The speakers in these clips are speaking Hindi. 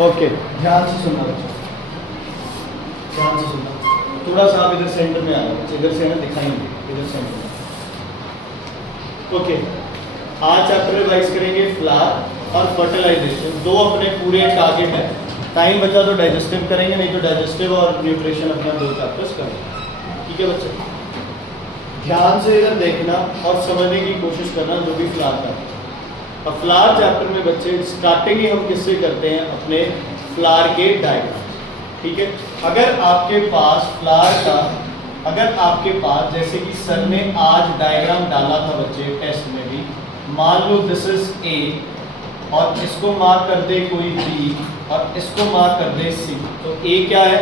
ओके, ध्यान से सुनना बच्चों, ध्यान से सुनना। थोड़ा सा आप इधर सेंटर में आ जाओ, इधर से ना दिखाएंगे, इधर सेंटर में। ओके, आज चैप्टर रिवाइज करेंगे फ्लावर और फर्टिलाइजेशन, दो अपने पूरे टारगेट है। टाइम बचा तो डाइजेस्टिव करेंगे, नहीं तो डाइजेस्टिव और न्यूट्रिशन अपना दो चैप्टर्स करेंगे। ठीक है बच्चे, ध्यान से इधर देखना और समझने की कोशिश करना जो भी फ्लावर का। अब फ्लावर चैप्टर में बच्चे स्टार्टिंग ही हम किससे करते हैं, अपने फ्लावर के डायग्राम। ठीक है, अगर आपके पास फ्लावर का, अगर आपके पास जैसे कि सर ने आज डायग्राम डाला था बच्चे टेस्ट में भी, मान लो दिस इज ए और इसको मार्क कर दे कोई बी और इसको मार्क कर दे सी, तो ए क्या है,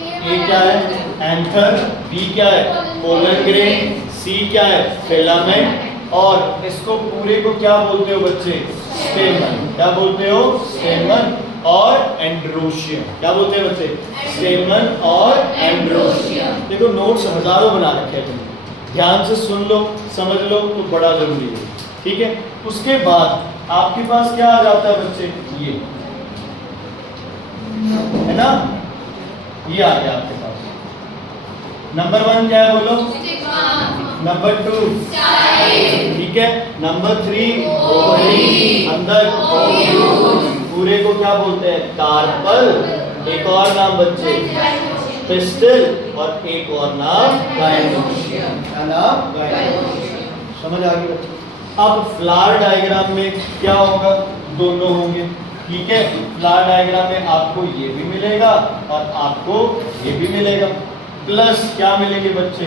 ए क्या है एंथर, बी क्या है पोलन ग्रेन, सी क्या है फिलामेंट, और इसको पूरे को क्या बोलते हो बच्चे, स्टेमन। क्या बोलते हो, स्टेमन और एंड्रोशियम। क्या बोलते हैं बच्चे, स्टेमन और एंड्रोशियम। देखो नोट्स हजारों बना रखे हैं तुमने, ध्यान से सुन लो समझ लो तो बड़ा जरूरी है। ठीक है, उसके बाद आपके पास क्या आ जाता है बच्चे, ये है ना, ये आ गया आपके पास। नंबर 1 क्या है बोलो, नंबर 2 ठीक है, नंबर 3 अंदर पूरे को क्या बोलते हैं, कार्पल, एक और नाम बच्चे पिस्टल, और एक और नाम गाइनोशियम। क्या नाम, गाइनोशियम। समझ आ गई बच्चे। अब फ्लावर डायग्राम में क्या होगा, दोनों होंगे। ठीक है, फ्लावर डायग्राम में आपको ये भी मिलेगा और आपको ये भी मिलेगा, प्लस क्या मिलेंगे बच्चे,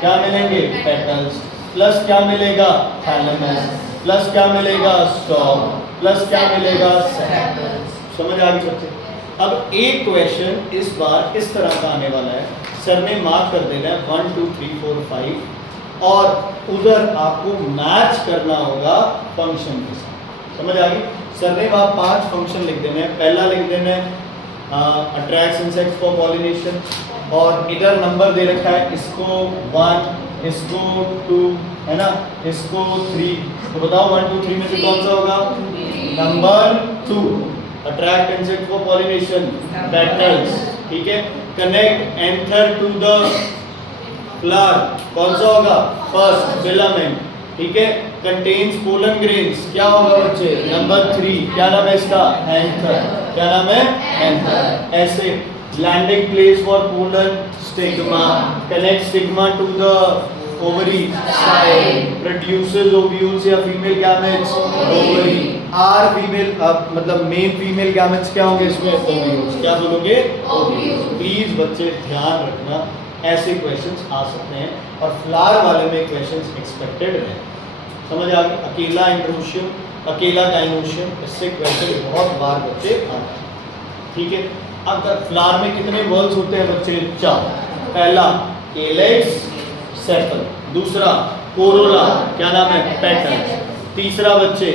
क्या मिलेंगे पेटल्स, प्लस क्या मिलेगा थैलेमस, प्लस क्या मिलेगा स्टॉक, प्लस क्या मिलेगा सेपल। समझ आ गई बच्चे। अब एक क्वेश्चन इस बार इस तरह का आने वाला है, सर ने मार्क कर देना है 1 2 3 4 5 और उधर आपको मैच करना होगा फंक्शन के साथ। समझ आ गई। सर ने वहाँ 5 फंक्शन लिख देने हैं। पहला लिख देना है अट्रैक्ट्स इंसेक्ट्स फॉर पॉलिनेशन, और इधर नंबर दे रखा है, इसको 1, इसको 2 है ना, इसको 3। तो बताओ 1 2 3 में से कौन सा होगा, number 2 attract insect for pollination petals. ठीक है, connect anther to the flower, कौन सा होगा फर्स्ट फिलामेंट। ठीक है, कंटेन्स पोलन ग्रेन्स, क्या होगा बच्चे नंबर 3, क्या नाम है इसका एंथर, क्या नाम है एंथर। ऐसे landing place for pollen stigma, connect stigma to the ovary side, produces ovules या female gametes ovary, are female मतलब मेन फीमेल गैमेट्स क्या होंगे इसमें ओव्यूल्स। क्या बोलोगे ओव्यूल्स। प्लीज बच्चे ध्यान रखना, ऐसे क्वेश्चंस आ सकते हैं और फ्लावर वाले में क्वेश्चंस एक्सपेक्टेड है। समझ आ गई। अकेला एंड्रोशियम, अकेला गाइनोशियम, इससे क्वेश्चन बहुत बार बच्चे आते हैं। ठीक है, अगर फ्लावर में कितने वर्ल्स होते हैं बच्चे, 4। पहला केलेक्स सेपल, दूसरा कोरोला, क्या नाम है पेटल, तीसरा बच्चे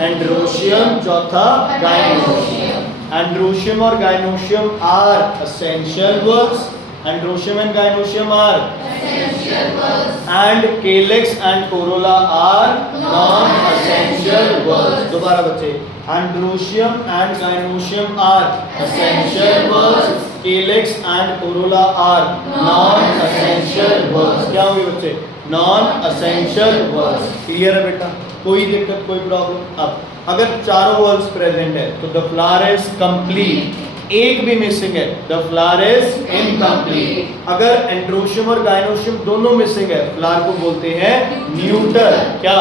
एंड्रोशियम, चौथा गाइनोशियम। एंड्रोशियम और gynoecium are essential whorls, androecium and gynoecium are essential words, and calyx and corolla are non-essential words. दोबारा बच्चे, androecium and gynoecium are essential words, calyx and corolla are non-essential words. क्या होंगे बच्चे, non-essential words. क्लियर है बेटा, कोई दिक्कत कोई प्रॉब्लम। अब अगर चारों वर्ड्स प्रेजेंट है तो द फ्लावर इज कंप्लीट, एक भी मिसिंग है द फ्लावर इज इनकम्प्लीट। अगर एंड्रोशियम और गाइनोशियम दोनों मिसिंग है, फ्लावर को बोलते हैं न्यूटर। क्या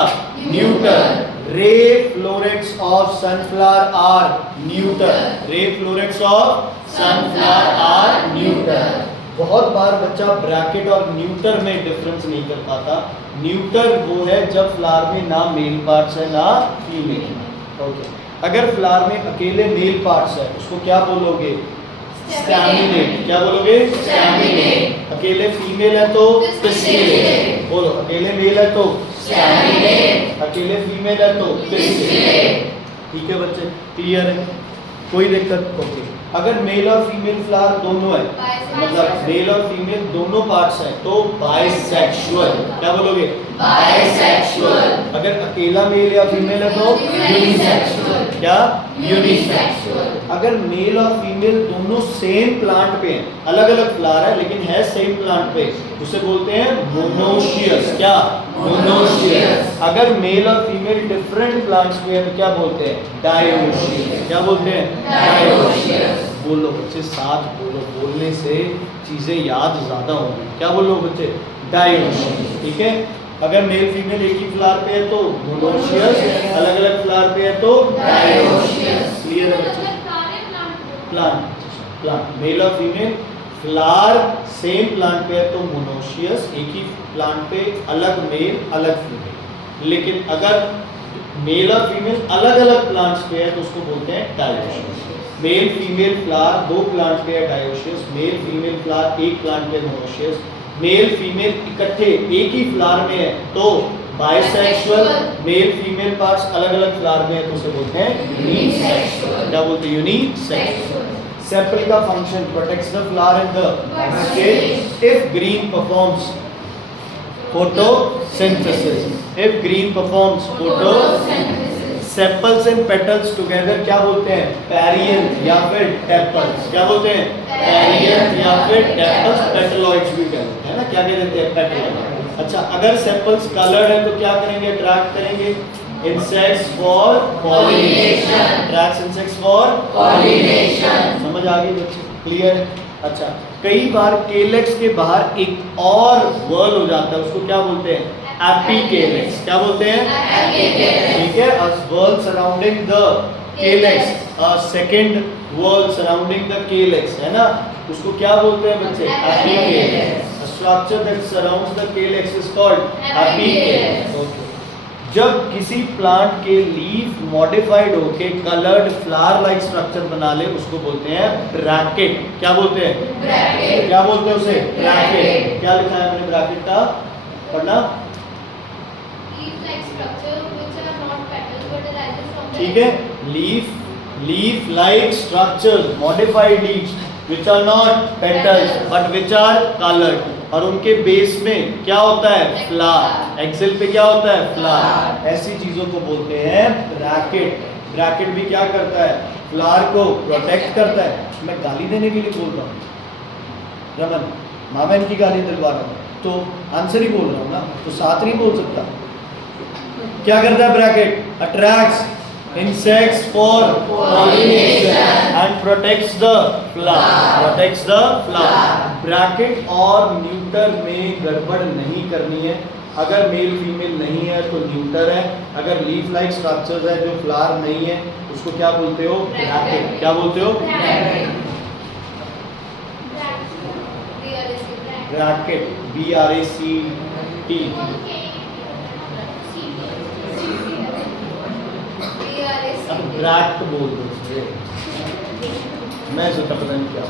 neuter. Ray florets of sunflower are neuter, ray florets of sunflower are neuter. बहुत बार बच्चा ब्रैकेट और न्यूटर में डिफरेंस नहीं कर पाता। न्यूटर वो है जब फ्लावर में ना मेल पार्ट्स है ना फीमेल। ओके, अगर फ्लावर में अकेले मेल पार्ट्स है उसको क्या बोलोगे, स्टैमिनेट। क्या बोलोगे, स्टैमिनेट। अकेले फीमेल है तो पिस्टिलेट। बोलो, अकेले मेल है तो स्टैमिनेट, अकेले फीमेल है तो पिस्टिलेट। ठीक है बच्चे, क्लियर है, कोई दिक्कत। ओके, अगर मेल और फीमेल फ्लावर दोनों है, मतलब मेल और फीमेल दोनों पार्ट्स हैं तो बाइसेक्सुअल। क्या बोलोगे, बाइसेक्सुअल। अगर अकेला मेल या फीमेल है तो यूनिसेक्सुअल। क्या? यूनिसेक्सुअल। अगर मेल और फीमेल दोनों सेम प्लांट पे हैं, अलग अलग फ्लावर है लेकिन है सेम प्लांट पे, उसे बोलते हैं मोनोशियस। क्या? मोनोशियस। अगर मेल और फीमेल डिफरेंट प्लांट्स पे है तो क्या बोलते हैं? डायोशियस। क्या बोलते हैं? डायोशियस। बोलो बच्चे, साथ बोलो, बोलने से चीजें याद ज्यादा होंगी। क्या बोलो बच्चे? डायोशियस। ठीक है। अगर मेल फीमेल एक ही फ्लावर पे है तो मोनोशियस, अलग अलग फ्लावर पे है तो डायोशियस। क्लियर है बच्चे? प्लांट, प्लांट मेल और फीमेल फ्लावर सेम प्लांट पे है तो मोनोशियस, एक ही प्लांट पे अलग मेल अलग फीमेल। लेकिन अगर मेल और फीमेल अलग अलग प्लांट्स पे है तो उसको बोलते हैं डायोशियस। मेल फीमेल फ्लावर दो प्लांट पे है डायोशियस, मेल फीमेल फ्लावर एक प्लांट पे मोनोशियस, मेल फीमेल इकट्ठे एक ही फ्लावर में है तो बाइसेक्सुअल, मेल फीमेल पार्ट्स अलग अलग फ्लावर में है तो उसे बोलते हैं यूनिसेक्सुअल। क्या बोलते हैं? यूनिसेक्सुअल। सेपल का function protects the flower and the stage. If green performs photosynthesis, if green performs photosynthesis, sepals and petals together क्या बोलते हैं? पैरियंथ या फिर टेपल्स। क्या बोलते हैं? पैरियंथ या फिर टेपल्स, पेटलॉइड्स भी कहते हैं ना। क्या कह देते हैं? पेटलॉइड। अच्छा, अगर सेपल्स कलर्ड है तो क्या करेंगे? अट्रैक्ट करेंगे insects for pollination. Attracts insects for pollination. समझ आ गई बच्चे? क्लियर है? अच्छा, कई बार केलेक्स के बाहर एक और वर्ल हो जाता है, उसको क्या बोलते हैं? एपिकेलेक्स। क्या बोलते हैं? एपिकेलेक्स। ठीक है। A whorl surrounding the calyx, a second whorl surrounding the calyx, है ना, उसको क्या बोलते हैं बच्चे? Epicalyx. A structure that surrounds the calyx is called epicalyx. Okay. जब किसी प्लांट के लीफ मॉडिफाइड होके कलर्ड फ्लावर लाइक स्ट्रक्चर बना ले उसको बोलते हैं ब्रैकेट। क्या बोलते हैं? ब्रैकेट। क्या बोलते हैं उसे? ब्रैकेट। क्या लिखा है मैंने ब्रैकेट का? पढ़ना। ठीक है। Leaf like structure, modified leaves which are not petals but which are colored, और उनके बेस में क्या होता है? फ्लावर। एक्सेल पे क्या होता है? फ्लावर। ऐसी चीजों को बोलते हैं ब्रैकेट। ब्रैकेट भी क्या करता है? फ्लावर को प्रोटेक्ट करता है। मैं गाली देने के लिए बोल रहा हूँ रमन, मामा इनकी गाली दिलवा रहा हूँ तो आंसर ही बोल रहा हूँ ना, तो साथ नहीं बोल सकता। क्या करता है bracket? Attracts insects for pollination and protects the flower, protects the flower। Bracket और न्यूटर में गड़बड़ नहीं करनी है। अगर मेल फीमेल नहीं है तो न्यूटर है, अगर लीफ लाइक स्ट्रक्चर्स है जो फ्लावर नहीं है उसको क्या बोलते हो? ब्रैकेट। क्या बोलते हो? Bracket, BRACT। ब्रैक्ट बोल दो, मैं सोचा पता नहीं क्या।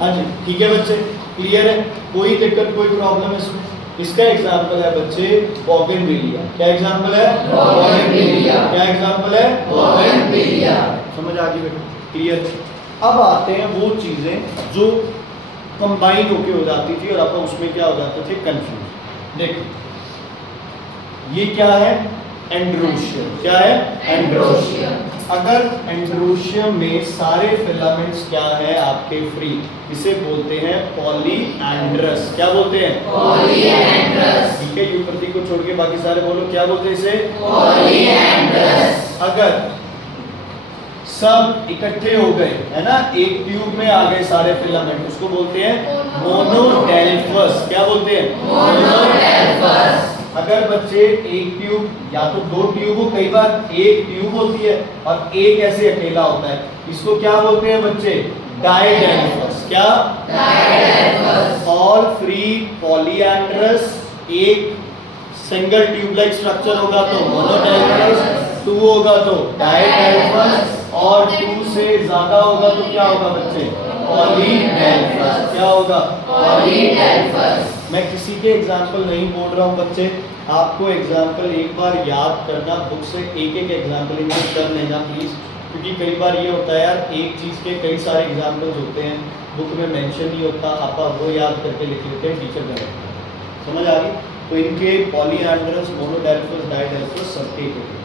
हाँ जी, ठीक है बच्चे, क्लियर है? कोई दिक्कत, कोई प्रॉब्लम इसमें? इसका एग्जाम्पल है बच्चे बोगनविलिया। क्या एग्जाम्पल है? बोगनविलिया। क्या एग्जाम्पल है? बोगनविलिया। समझ आ गई बेटा? क्लियर। अब आते हैं वो चीजें जो कंबाइन होके हो जाती थी और अब उसमें क्या हो जाते थे? कंफ्यूज। देखो ये क्या है? एंड्रोशियम। क्या है? एंड्रोशियम। अगर एंड्रोशियम में सारे फिलामेंट्स क्या है आपके? फ्री, इसे बोलते हैं पॉलीएंड्रस। क्या बोलते हैं? पॉलीएंड्रस। ठीक है, युगपति को छोड़ के बाकी सारे बोलो, क्या बोलते हैं इसे? पॉलीएंड्रस। अगर सब इकट्ठे हो गए, है ना, एक ट्यूब में आ गए सारे फिलामेंट, उसको बोलते हैं मोनोडेल्फस। क्या बोलते हैं? मोनोडेल्फस। अगर बच्चे एक ट्यूब या तो दो ट्यूब हो, कई बार एक ट्यूब होती है और एक ऐसे अकेला होता है, इसको क्या बोलते हैं बच्चे? डायडेल्फस। क्या? डायडेल्फस। ऑल फ्री पॉलीएंड्रस, एक सिंगल ट्यूब लाइक स्ट्रक्चर होगा तो मोनोडेल्फस, टू होगा तो डायडेल्फस, और टू से ज्यादा होगा तो क्या होगा बच्चे? पॉलीडेल्फस। क्या होगा? पॉलीडेल्फस। मैं किसी के एग्जाम्पल नहीं बोल रहा हूँ बच्चे, आपको एग्जाम्पल एक बार याद करना, बुक से एक एक एग्जाम्पल इंक्लूड कर लेना प्लीज, क्योंकि कई बार ये होता है यार एक चीज़ के कई सारे एग्जाम्पल्स होते हैं, बुक में मेंशन नहीं होता, आप वो याद करके लिख लेते हैं, टीचर का। समझ आ गई? तो इनके पॉलीएंड्रस, मोनोडेल्फस, डाइडेल्फस सबके होते हैं।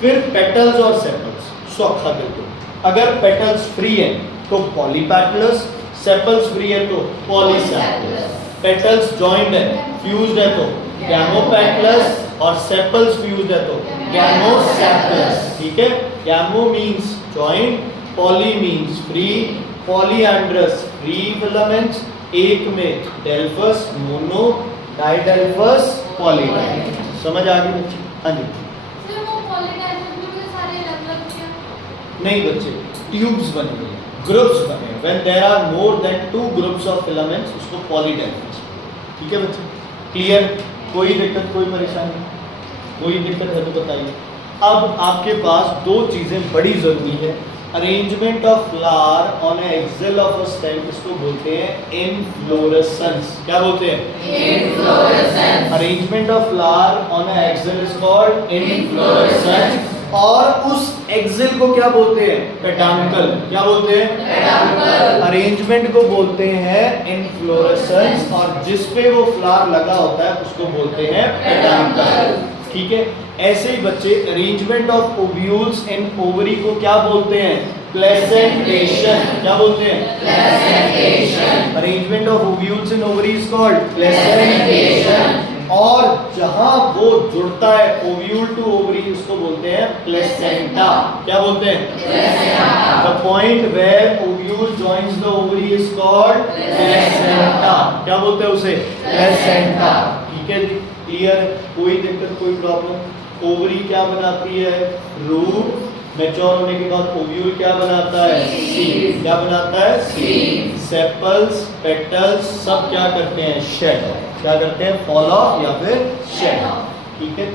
फिर पेटल्स और सेपल्स सौखा बिल्कुल। अगर पेटल्स फ्री है तो पॉलीपेटलस, सेपल्स फ्री है तो पॉलीसेपलस। पेटल्स जॉइंट है, फ्यूज्ड है तो गैमोपेटलस, और सेपल्स फ्यूज्ड है तो गैमोसेपलस। ठीक है, gamo means joint, poly means free, polyandrous free filaments, एक में डेल्फस, मोनो, डाइडेल्फस, पॉलीडेल्फस। समझ आ गई बच्चे? हाँ जी। सर वो पॉलीडेल्फस में भी सारे अलग-अलग क्या? नहीं बच्चे, ट्यूब्स बने हुए हैं, ग्रुप्स बने हैं। When there are more than 2 groups of filaments उसको पॉलीडेल्फस। ठीक है बच्चे, क्लियर? कोई दिक्कत, कोई परेशानी, कोई दिक्कत है तो बताइए। अब आपके पास दो चीजें बड़ी जरूरी है। Arrangement of flower on a axil of a stem, इसको बोलते हैं इनफ्लोरेसेंस। क्या बोलते हैं? Inflorescence. Arrangement of flower on a axil is called inflorescence. और उस एक्सिल को क्या बोलते हैं? पेडांकल। क्या बोलते हैं? Peduncle. अरेंजमेंट को बोलते हैं इनफ्लोरेसेंस, और जिस पे वो फ्लावर लगा होता है उसको बोलते हैं पेडांकल। ठीक है, ऐसे ही बच्चे arrangement of ovules in ovary को क्या बोलते हैं? प्लेसेंटेशन। क्या बोलते हैं? Placentation. Arrangement of ovules in ovary is called Placentation. और जहां वो जुड़ता है ओव्यूल टू ओवरी उसको बोलते हैं प्लेसेंटा। क्या बोलते हैं? Placenta. The point where ovule joins the ovary is called placenta. क्या बोलते हैं उसे? प्लेसेंटा। ठीक है जी, क्लियर? कोई दिक्कत, कोई प्रॉब्लम? ओवरी क्या बनाती है? रूट। मैच्योर होने के बाद ओव्यूल क्या बनाता है? सीड। क्या बनाता है? Seed. सेपल्स, पेटल्स सब क्या करते हैं? शेड। क्या करते हैं? फॉल ऑफ या फिर शेड। ठीक है,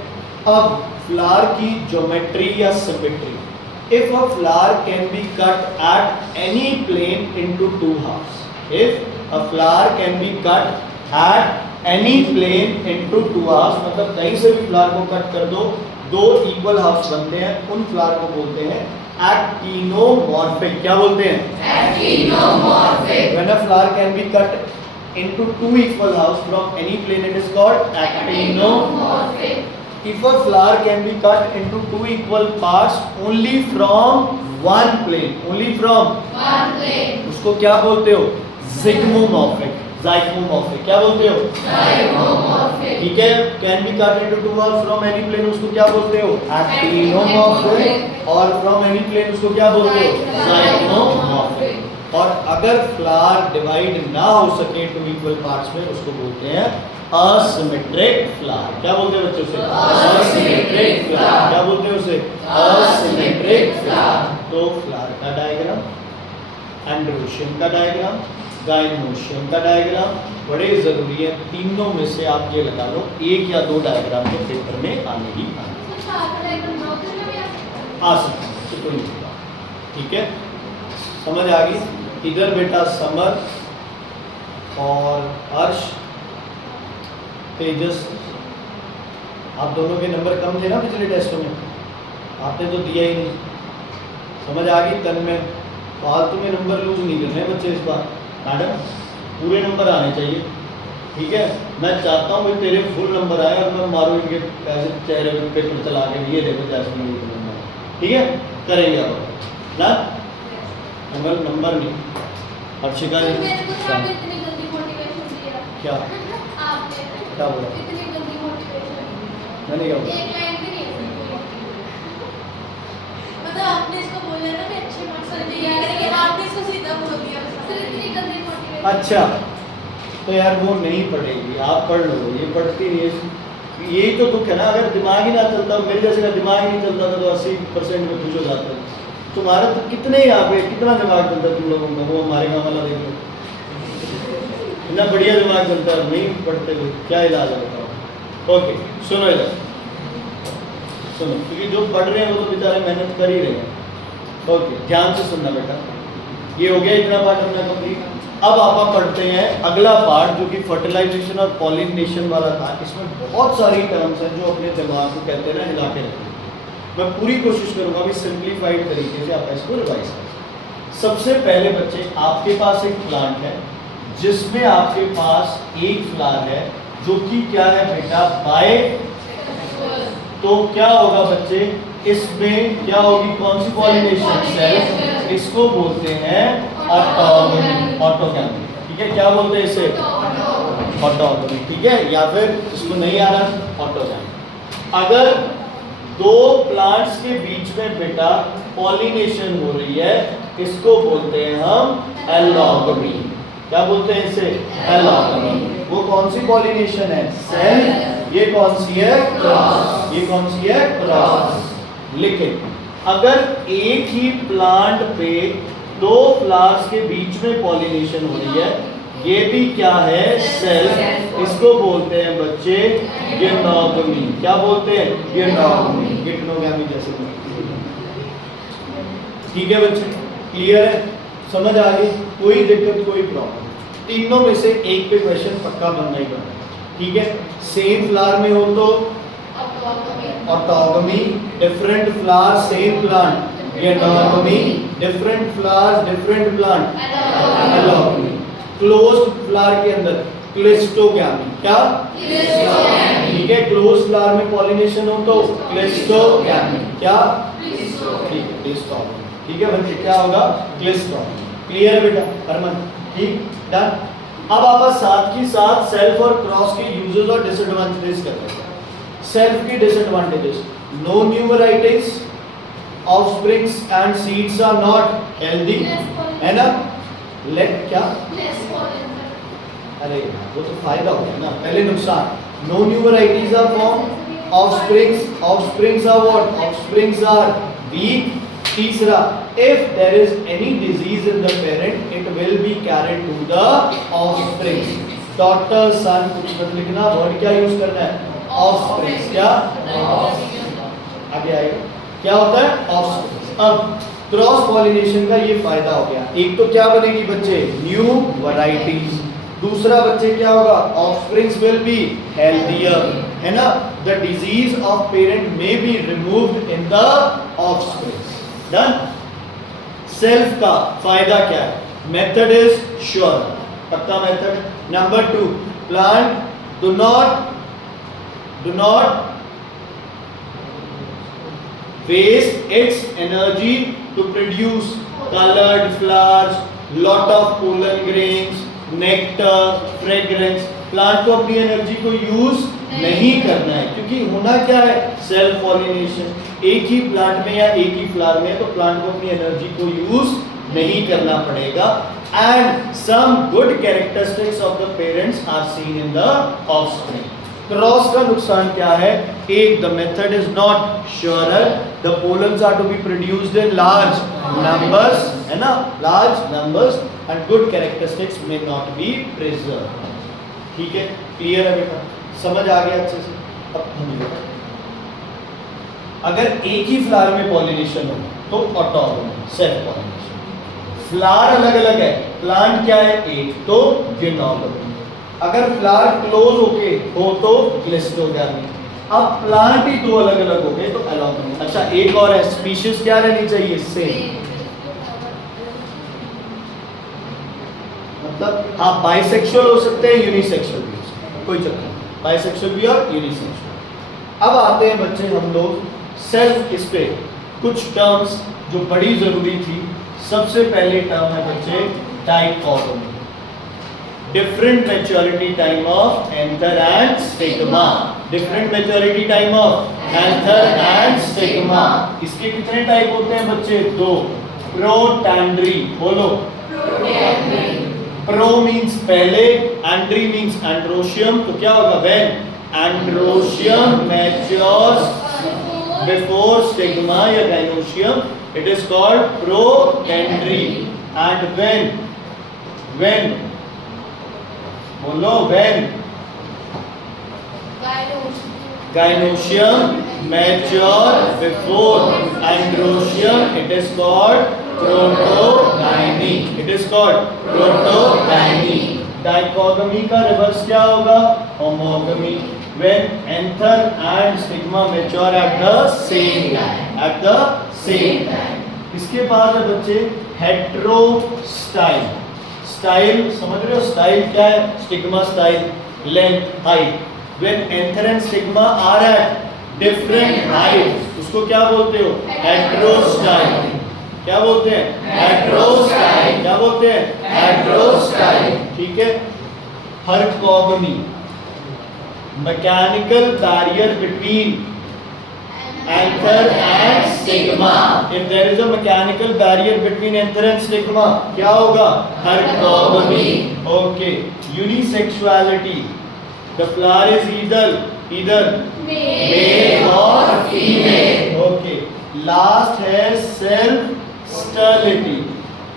अब फ्लावर की ज्योमेट्री या symmetry. If a flower can be cut at any plane into 2 halves, if a flower can be cut at any plane into 2 halves, मतलब कहीं से भी फ्लावर को कट कर दो, 2 इक्वल हाफ्स बनते हैं, उन फ्लावर को बोलते हैं एक्टिनोमॉर्फिक। क्या बोलते हैं? Actinomorphic. When a flower can be cut into 2 equal halves from any plane, it is called actinomorphic. If a flower can be cut into 2 equal parts only from one plane, only from, One plane. उसको क्या बोलते हो? Zygomorphic. Zygomorphic. क्या बोलते हो? Zygomorphic. ठीक है, can be cut into 2 halves from any plane, उसको क्या बोलते हो? Actinomorphic. और from any plane उसको क्या बोलते हो? Zygomorphic. और अगर फ्लावर डिवाइड ना हो सके 2 इक्वल पार्ट्स में उसको बोलते हैं असिमेट्रिक फ्लावर। क्या बोलते हैं बच्चों से? Asymmetric flower. क्या बोलते हैं उसे? Asymmetric flower. तो फ्लावर का डायग्राम, एंड्रोशियम का डायग्राम, गाइनोशियम का डायग्राम बड़े जरूरी है। तीनों में से आप ये लगा लो, 1 या 2 डायग्राम तो पेपर में आने ही आने कुछ आता है एकदम ड्रॉ करने में आ सकते हैं, तो कोई नहीं होगा। ठीक है, समझ आ गई? इधर बेटा समर और हर्ष, तेजस, आप दोनों के नंबर कम थे ना पिछले टेस्टों में, आपने तो दिया ही नहीं। समझ आ गई? तन में फालतू में नंबर लूज नहीं करने हैं बच्चे इस बार। मैडम पूरे नंबर आने चाहिए। ठीक है, मैं चाहता हूँ भाई तेरे फुल नंबर आए और मैं मारूँ इनके ऐसे चेहरे पे पेपर चला के, ये देखो जैसे नंबर। ठीक है, करेंगे अब ना, नंबर नहीं। हर्षिका सर, ने मेरे को तो आपने इतनी गंदी मोटिवेशन दिया। क्या? आपने क्या बोला? इतनी गंदी मोटिवेशन। मैंने क्या बोला? एक लाइन भी नहीं है सर। मतलब आपने इसको बोला ना मैं अच्छे मार्क्स से दिया करेंगे, आपने इसको सीधा बोल दिया। सर इतनी गंदी मोटिवेशन। अच्छा, तो यार वो नहीं पढ़ेगी, आप पढ़ लो, ये पढ़ती नहीं है। यही तो दुख है ना, अगर दिमाग ही ना चलता, मेरे जैसे का दिमाग ही नहीं चलता था तो 80% में खुश हो जाता है। तुम्हारा तो कितने यहाँ पे कितना दिमाग चलता है तुम लोगों का, वो हमारे गाँव वाला देख लो, इतना बढ़िया दिमाग चलता है, नहीं पढ़ते हुए क्या इलाज है बताओ? ओके, सुनो इधर सुनो, क्योंकि जो पढ़ रहे हैं वो तो बेचारे मेहनत कर ही रहे हैं। ओके, ध्यान से सुनना बेटा, ये हो गया इतना पार्ट अपना कंप्लीट। अब आप पढ़ते हैं अगला पार्ट जो कि फर्टिलाइजेशन और पॉलिनेशन वाला था। इसमें बहुत सारी टर्म्स हैं जो अपने दिमाग को कहते हैं ना हिला के रखते हैं। मैं पूरी कोशिश करूंगा अभी सिंप्लीफाइड तरीके से आप इसको रिवाइज करें। सबसे पहले बच्चे, आपके पास एक प्लांट है जिसमें आपके पास एक फ्लावर है जो कि क्या है बेटा बाय, तो क्या होगा बच्चे इसमें क्या होगी, कौन सी पॉलिनेशन, सेल्फ। इसको बोलते हैं ऑटोगमी, ऑटोगमी, ठीक है। क्या बोलते हैं इसे, ऑटोगमी, ठीक है। या फिर इसको नहीं आ रहा ऑटोगमी। अगर दो प्लांट्स के बीच में बेटा पॉलिनेशन हो रही है, इसको बोलते हैं हम एलोगमी। क्या बोलते हैं इसे, एलोगमी। वो कौन सी पॉलिनेशन है, सेल्फ। ये कौन सी है, क्रॉस। ये कौन सी है, क्रॉस। लेकिन अगर एक ही प्लांट पे दो फ्लावर्स के बीच में पॉलिनेशन हो रही है, ये भी क्या है, सेल्फ। इसको बोलते हैं बच्चे गिरनोगमी। क्या बोलते हैं, गिरनोगमी, गिरनोगमी जैसे। ठीक है बच्चे, क्लियर है, समझ आ गई, कोई दिक्कत कोई प्रॉब्लम। तीनों में से एक पे क्वेश्चन पक्का बनना ही बनना है, ठीक है। सेम फ्लावर में हो तो autogamy, different flower same plant geitonogamy, different flowers different plant allogamy. Closed flower के अंदर क्लिस्टोगैमी। क्या, ठीक है। क्लोज्ड फ्लावर में पॉलिनेशन हो तो क्लिस्टोगैमी। क्या, ठीक है, क्लिस्टोगैमी, ठीक है बच्चे, क्या होगा, क्लिस्टोगैमी। क्लियर बेटा, हरमन, ठीक, डन। अब आप साथ ही साथ सेल्फ और क्रॉस के यूजेस और डिसएडवांटेजेस करते हैं। सेल्फ की डिसएडवांटेजेस, नो न्यूमराइटिस, offsprings and seeds are not healthy, है ना। लेट क्या, अरे वो तो फायदा हो गया ना, पहले नुकसान। नो न्यूमराइटिस are form, offsprings are what, offsprings are weak. तीसरा, if there is any disease in the parent, it will be carried to the offspring. Daughter, son, कुछ मत लिखना, वर्ड क्या यूज करना है, offspring। क्या, आगे आएगा, क्या होता है, offspring। अब क्रॉस पॉलिनेशन का ये फायदा हो गया, एक तो क्या बनेगी बच्चे, न्यू वैरायटीज। दूसरा बच्चे क्या होगा, offsprings will be healthier, है ना। The disease of parent may be removed in the offspring। Done. Self का फायदा क्या है, मेथड इज श्योर, पक्का method. Number 2, plant do not waste its energy to produce coloured flowers, lot of pollen grains, nectar, fragrance. Plant को अपनी एनर्जी को यूज नहीं करना है, क्योंकि होना क्या है, सेल्फ पॉलिनेशन। एक ही प्लांट में या एक ही फ्लावर में, तो प्लांट को अपनी एनर्जी को यूज नहीं करना पड़ेगा। And some good characteristics of the parents are seen in the offspring. Cross का नुकसान क्या है, एक, the method is not sure, the pollens are to be produced in large numbers, है ना, large numbers, and good characteristics may not be preserved. ठीक है, क्लियर है बेटा, समझ आ गया अच्छे से। अब अगर एक ही फ्लावर में पॉलिनेशन हो तो ऑटोगमी, सेल्फ पॉलिनेशन। फ्लावर अलग अलग है, प्लांट क्या है एक, तो गिरनोगमी। अगर फ्लावर क्लोज होके हो तो क्लिस्टोगैमी। अब प्लांट ही दो अलग अलग हो गए तो एलोगमी। अच्छा, एक और है, स्पीशीज क्या रहनी चाहिए, सेम। मतलब हाँ, बाइसेक्सुअल हो सकते हैं, यूनिसेक्सुअल भी हो सकते हैं, कोई चक्कर नहीं, बाइसेक्सुअल भी और यूनिसेक्सुअल। अब आते हैं बच्चे हम लोग सेल्फ, इस पे कुछ टर्म्स जो बड़ी जरूरी थी। सबसे पहले टर्म है बच्चे dichotomy, different maturity time of anther and stigma. Different maturity time of anther and stigma. इसके कितने टाइप होते हैं बच्चे, दो। प्रोटैंड्री, बोलो, प्रो मींस पहले, एंड्री मींस एंड्रोशियम, तो क्या होगा, when androecium matures before stigma या gynoecium, it is called protandry. And when बोलो, when gynoecium mature before androecium, it is called protogyny. It is called protogyny. Dichogamy का रिवर्स क्या होगा, homogamy. When anther and stigma mature at the same time, at the same time. इसके बाद है बच्चे हेटेरोस्टाइल। स्टाइल समझ रहे हो, स्टाइल क्या है, stigma style. length, height. When anther and stigma are at different height, उसको क्या बोलते हो? Heterostyle. क्या बोलते हैं? Heterostyle. क्या बोलते हैं? Heterostyle. ठीक है. Hercogamy, mechanical barrier between anther and stigma. If there is a mechanical barrier between anther and stigma, क्या होगा? Hercogamy. Okay. Unisexuality. The flower is either male or female. Okay. Last है self sterility.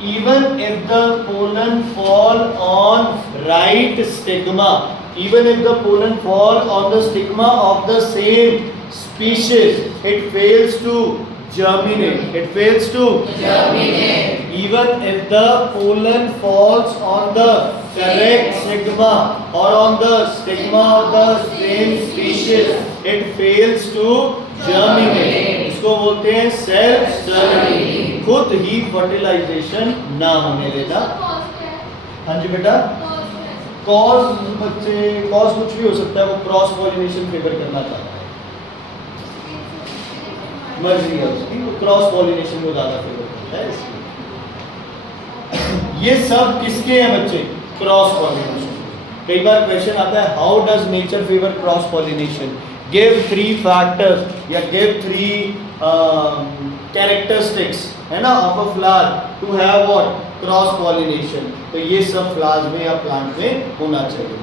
Even if the pollen fall on right stigma, even if the pollen fall on the stigma of the same species, it fails to germinate. It fails to Germinate. even if the pollen falls on the correct stigma or on the stigma of the same species, it fails to germinate. इसको बोलते हैं सेल्फ स्टर्लिटी. खुद ही फर्टिलाइजेशन ना होने देना. हाँ जी बेटा. कॉज बच्चे कॉज कुछ भी हो सकता है. वो क्रॉस पॉलिनेशन फेवर करना चाहता है, मर्जी है उसकी. वो क्रॉस पॉलिनेशन को ज्यादा फेवर करता है इसलिए. ये सब किसके हैं बच्चे? Cross pollination. कई बार क्वेश्चन आता है how does nature favour cross pollination. Give 3 factors या गिव 3 कैरेक्टरिस्टिक्स है ना of a flower to have what? Cross pollination. तो ये सब फ्लावर्स में या प्लांट में होना चाहिए.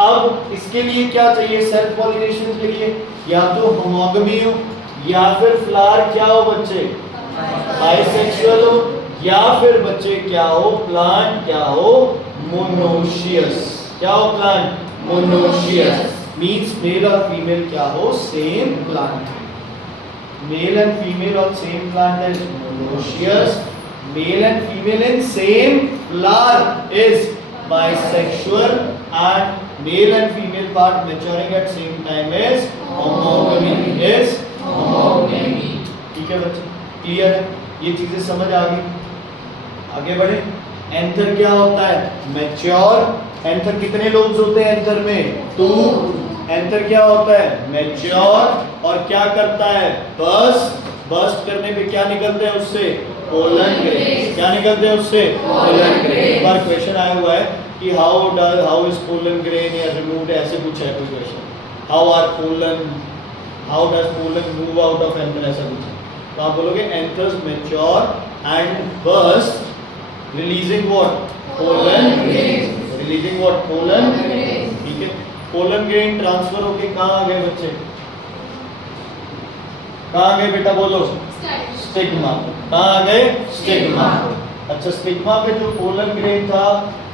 अब इसके लिए क्या चाहिए? सेल्फ पॉलिनेशन के लिए या तो होमोगमी हो, या फिर फ्लावर क्या हो बच्चे? बाइसेक्सुअल हो, या फिर बच्चे क्या हो? प्लांट क्या हो? मोनोशियस. क्या हो? Plant monoecious. मीन्स मेल और फीमेल क्या हो? Same plant. Mail and female of same plant is monoecious. Mail and female in same flower is bisexual, and male and female part maturing at same time is homogamy. Is Homogamy. ठीक है बच्चे, क्लियर है? ये चीजें समझ आ गई. आगे बढ़े. एंथर क्या होता है? मैच्योर. एंथर कितने लोब्स होते हैं एंथर में? 2. एंथर क्या होता है? मैच्योर. और क्या करता है? बस्ट करने पे क्या निकलते हैं उससे? Pollen grain. क्या निकलते हैं उससे? Pollen grain. एक बार क्वेश्चन आया हुआ है कि हाउ इज पोलन ग्रेन या रिमूव्ड, ऐसे कुछ है कोई question. How does pollen move out of anther, ऐसा कुछ है. तो आप बोलोगे anthers mature and bast releasing what? Pollen grain. Releasing what? Pollen grain. ठीक है. पोलन ग्रेन ट्रांसफर होके कहाँ आ गए बच्चे? कहाँ गए बेटा? बोलो. स्टिग्मा. कहाँ आ गए? स्टिग्मा. अच्छा, स्टिग्मा पे जो पोलन ग्रेन था,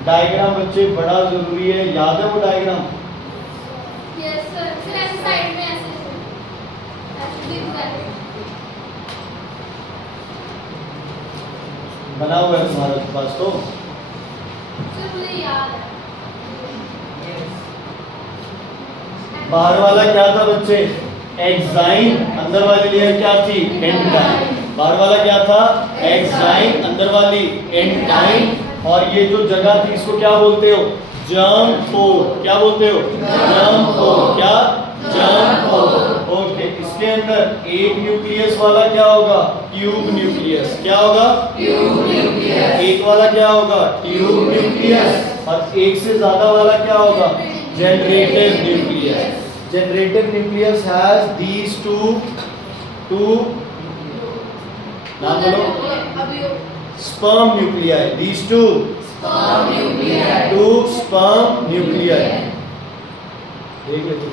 डायग्राम बच्चे बड़ा जरूरी है. याद है वो डायग्राम? Yes sir. सर ऐसे साइड में ऐसे बना हुआ है तुम्हारे पास तो. सर मुझे याद है. बाहर वाला क्या था बच्चे? एक्साइन. अंदर वाली लेयर क्या थी? एंडाइन. बाहर वाला क्या था? एक्साइन. अंदर वाली एंडाइन. और ये जो जगह थी इसको क्या बोलते हो? जर्म पोर. क्या बोलते हो? जर्म पोर. क्या? जर्म पोर. ओके. इसके अंदर एक न्यूक्लियस वाला क्या होगा? Tube nucleus. क्या होगा? Tube nucleus. एक वाला क्या होगा? Tube nucleus. और एक से ज्यादा वाला क्या होगा? Generative nucleus. Generative nucleus has these two नाम बोलो. Sperm nuclei. These two Sperm nuclei. sperm nuclei. देख लेते.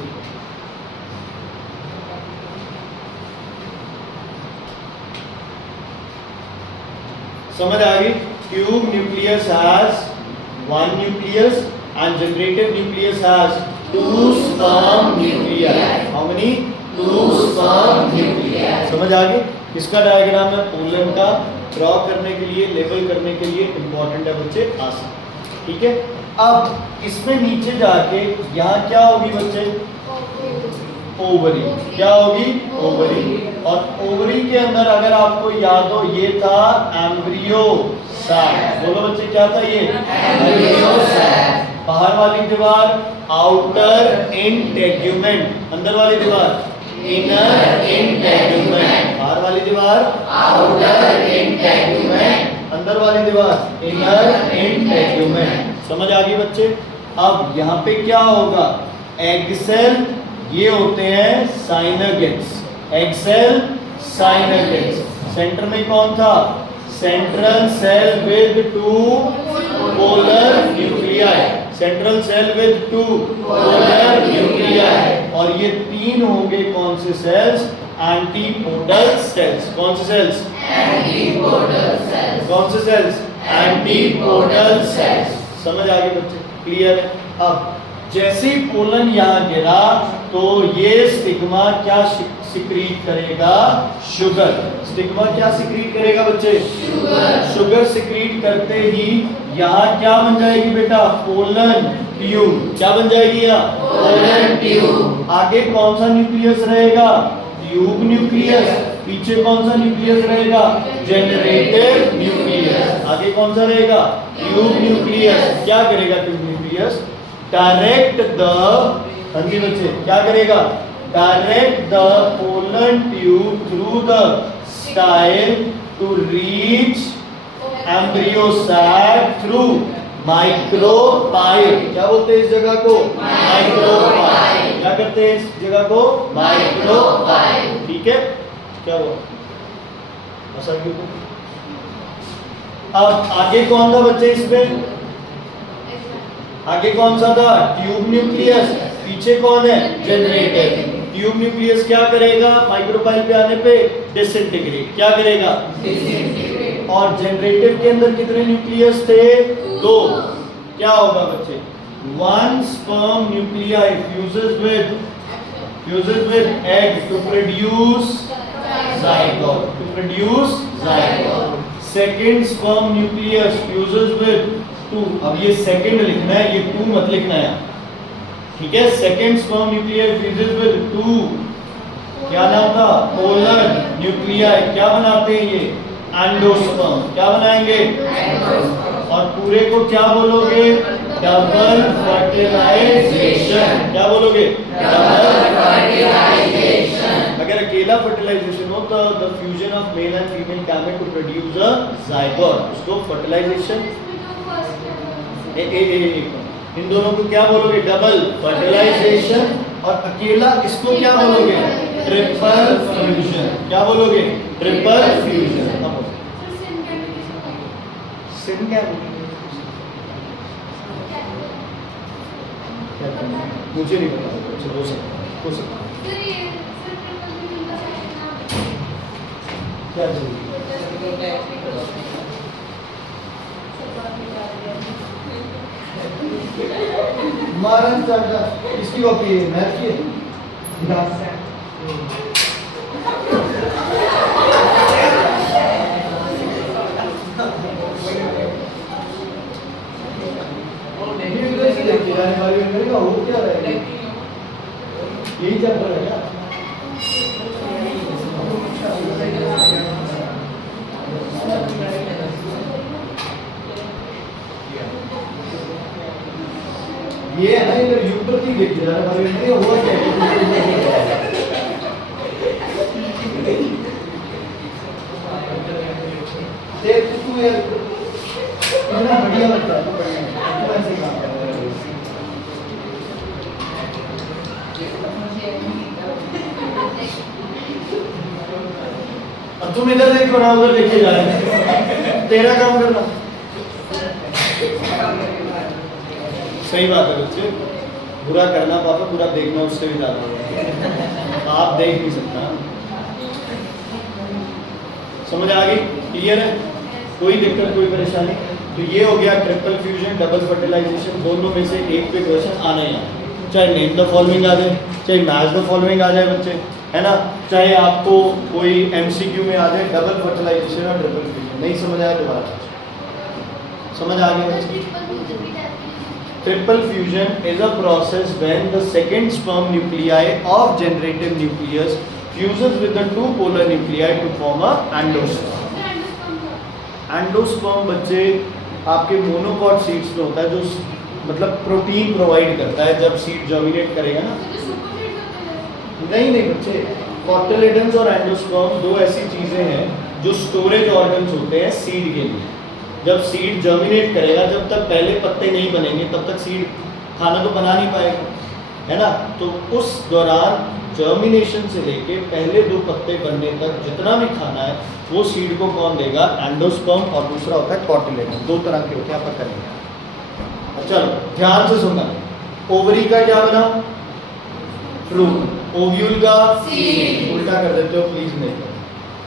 समझ आ गई? Tube nucleus has one nucleus and generative nucleus has 2 sperm nuclei. How many? 2 sperm nuclei. समझ आ गई? इसका डायग्राम है पोलन का. ड्रॉ करने के लिए, लेबल करने के लिए इंपॉर्टेंट है बच्चे, आसान. ठीक है. अब इसमें नीचे जाके यहाँ क्या होगी बच्चे? ओवरी. क्या होगी? ओवरी. और ओवरी के अंदर अगर आपको याद हो, ये था एम्ब्रियो सैक. बोलो बच्चे क्या था ये? Embryo sac. बाहर वाली दीवार आउटर इंटेग्यूमेंट, अंदर वाली दीवार इनर इंटेग्यूमेंट, बाहर वाली दीवार आउटर इंटेग्यूमेंट, अंदर वाली दीवार इनर इंटेग्यूमेंट। समझ आ गई बच्चे? अब यहाँ पे क्या होगा, एग सेल ये होते हैं synergids, egg cell synergids. Centre में कौन था, central cell with 2 polar nuclei, central cell with 2 polar nuclei. और ये 3 होंगे कौन से सेल्स, एंटीपोडल सेल्स। कौन से सेल्स, एंटीपोडल सेल्स, कौन से सेल्स, एंटीपोडल सेल्स। समझ आ गई बच्चे? क्लियर है? अब जैसे ही पोलन यहाँ गिरा तो ये स्टिग्मा क्या सिक्रीट करेगा, शुगर। स्टिग्मा क्या सिक्रीट करेगा बच्चे, शुगर, शुगर सिक्रीट करते ही यहाँ क्या बन जाएगी बेटा, पोलन ट्यूब। क्या बन जाएगी यहाँ, पोलन ट्यूब। आगे कौन सा न्यूक्लियस रहेगा, ट्यूब न्यूक्लियस। पीछे कौन सा न्यूक्लियस रहेगा, जनरेटिव न्यूक्लियस। आगे कौन सा रहेगा, ट्यूब न्यूक्लियस। क्या करेगा ट्यूब न्यूक्लियस, डायरेक्ट द, हाँ जी बच्चे, क्या करेगा, direct the pollen tube through the style to reach embryo sac through micropyle. क्या बोलते हैं इस जगह को, माइक्रोपाइल। क्या करते हैं इस जगह को, माइक्रोपाइल। ठीक है, क्या हुआ, ऐसा क्यों? अब आगे कौन था बच्चे इसमें, आगे कौन सा था, ट्यूब न्यूक्लियस। पीछे कौन है, जनरेटिव। ट्यूब न्यूक्लियस क्या करेगा, माइक्रोपाइल पे आने पे डिसइंटीग्रेट। क्या करेगा, डिसइंटीग्रेट। और जनरेटिव के अंदर कितने न्यूक्लियस थे, 2। क्या होगा बच्चे, 1 sperm nuclei fuses with egg to produce zygote, to produce zygote. Second sperm nucleus fuses with 2, अब ये सेकंड लिखना है, ये 2 मत लिखना है, ठीक है। Second sperm nuclear fuses with 2, क्या नाम था, पोलर न्यूक्लियाई। क्या बनाते हैं ये, एंडोस्पर्म। क्या बनाएंगे, और पूरे को क्या बोलोगे, डबल फर्टिलाइजेशन। क्या बोलोगे, डबल फर्टिलाइजेशन। अगर अकेला फर्टिलाइजेशन हो तो the fusion of male and female gamete to produce a zygote, उसको फर्टिलाइजेशन। इन दोनों को क्या बोलोगे, डबल फर्टिलाइजेशन। और अकेला इसको क्या बोलोगे, ट्रिपल फ्यूजन। क्या बोलोगे, ट्रिपल फ्यूजन। सिन क्या मुझे नहीं पता, हो सकता क्या महाराज चाचा इसकी कॉपी है, मैथ की है। वो क्या रहेगा, यही चैप्टर है क्या, ये है ना, इधर युग प्रतीक देखिए जरा भाई, नहीं हुआ क्या देख तू यार, इतना बढ़िया लगता है, तू ऐसे काम कर रहा है। अब तुम इधर देखो ना, उधर देखे जा रहे हैं, तेरा काम करना। सही बात है बच्चे, बुरा करना पापा, बुरा देखना उससे भी ज्यादा होगा, आप देख नहीं सकता। समझ आ गई, क्लियर है, कोई दिक्कत कोई परेशानी। तो ये हो गया ट्रिपल फ्यूजन, डबल फर्टिलाइजेशन, दोनों में से एक पे क्वेश्चन आना ही आना, चाहे नेम द फॉलोइंग आ जाए, चाहे मैच द फॉलोइंग आ जाए बच्चे, है ना, चाहे आपको कोई एमसीक्यू में आ जाए डबल फर्टिलाइजेशन और ट्रिपल फ्यूजन। नहीं समझ आया दोबारा समझ आ गया बच्चे। Triple fusion is a process when the second sperm nuclei of generative nucleus fuses with the two polar nuclei to form a endosperm. Endosperm बच्चे आपके मोनोकॉट सीड्स में होता है, जो मतलब प्रोटीन प्रोवाइड करता है जब सीड जर्मिनेट करेगा ना। नहीं बच्चे, कॉटिलेडन्स और एंडोस्पर्म दो ऐसी चीजें हैं जो स्टोरेज ऑर्गन्स होते हैं सीड के लिए। जब सीड जर्मिनेट करेगा, जब तक पहले पत्ते नहीं बनेंगे तब तक सीड खाना तो बना नहीं पाएगा, है ना। तो उस दौरान जर्मिनेशन से लेके पहले 2 पत्ते बनने तक जितना भी खाना है वो सीड को कौन देगा? एंडोस्पर्म, और दूसरा होता है कॉटिलेडन। 2 तरह के होते हैं, आप करेंगे। चलो ध्यान से सुनना। ओवरी का क्या बना? फ्रूट। ओव्यूल का सीड। उल्टा कर देते हो प्लीज, नहीं।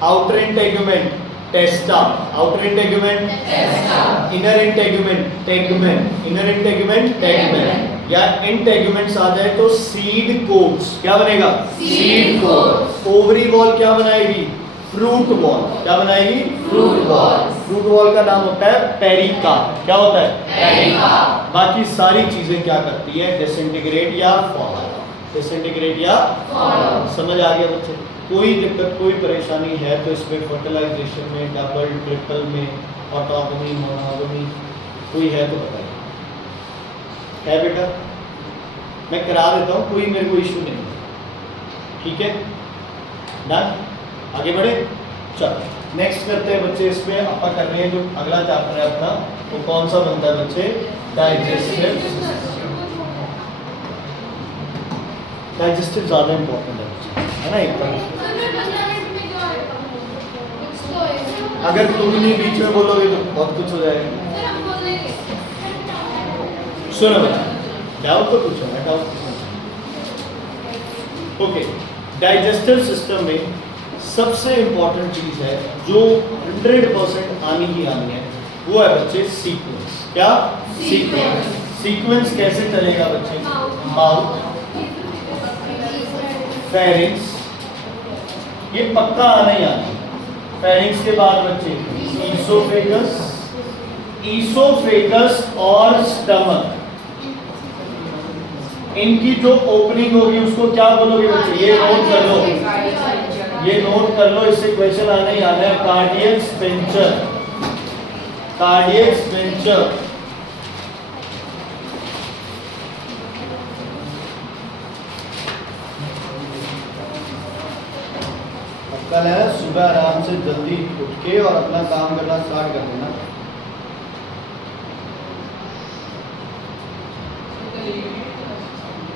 Outer integument testa, outer integument testa, inner integument tegmen, inner integument tegmen, या इंटेगुमेंट्स आ जाए तो सीड कोट्स। क्या बनेगा? Seed quotes. ओवरी वॉल क्या बनाएगी? Fruit wall. क्या बनाएगी? Fruit walls. फ्रूट वॉल का नाम होता है पेरिका। क्या होता है? पेरिका। बाकी सारी चीजें क्या करती है? डिसइंटीग्रेट या फॉल। डिसइंटीग्रेट या फॉल। समझ आ गया बच्चे? कोई दिक्कत, कोई परेशानी है तो इसमें फर्टिलाइजेशन में, डबल ट्रिपल में, ऑटोगमी, मोनोगमी कोई है तो बताइए। है बेटा? मैं करा देता हूँ, कोई मेरे को इशू नहीं है, ठीक है। डन, आगे बढ़े। चलो नेक्स्ट करते हैं बच्चे। इसमें अपन कर रहे हैं जो अगला चैप्टर है अपना, वो कौन सा बनता है बच्चे? डाइजेस्टिव। डाइजेस्टिव ज़्यादा इंपॉर्टेंट है बच्चे, है ना। एक तरह से अगर तुम नहीं बीच में बोलोगे तो बहुत कुछ हो जाएगा। सुनो बच्चे, डाउट तो पूछो, मैं डाउट पूछूंगा। ओके, डाइजेस्टिव सिस्टम में सबसे इंपॉर्टेंट चीज है जो 100% आनी ही आनी है, वो है बच्चे सीक्वेंस। क्या? सीक्वेंस। सीक्वेंस कैसे चलेगा बच्चे? माउथ, फेरिंक्स, ये पक्का आना ही आना है। फेरिंक्स के बाद बच्चे ईसोफेगस, ईसोफेगस और स्टमक, इनकी जो ओपनिंग होगी उसको क्या बोलोगे बच्चे? ये नोट कर लो, ये नोट कर लो, इससे क्वेश्चन आने ही आना है। Cardiac sphincter, cardiac sphincter. कल है सुबह आराम से जल्दी उठ के और अपना काम करना स्टार्ट कर देना।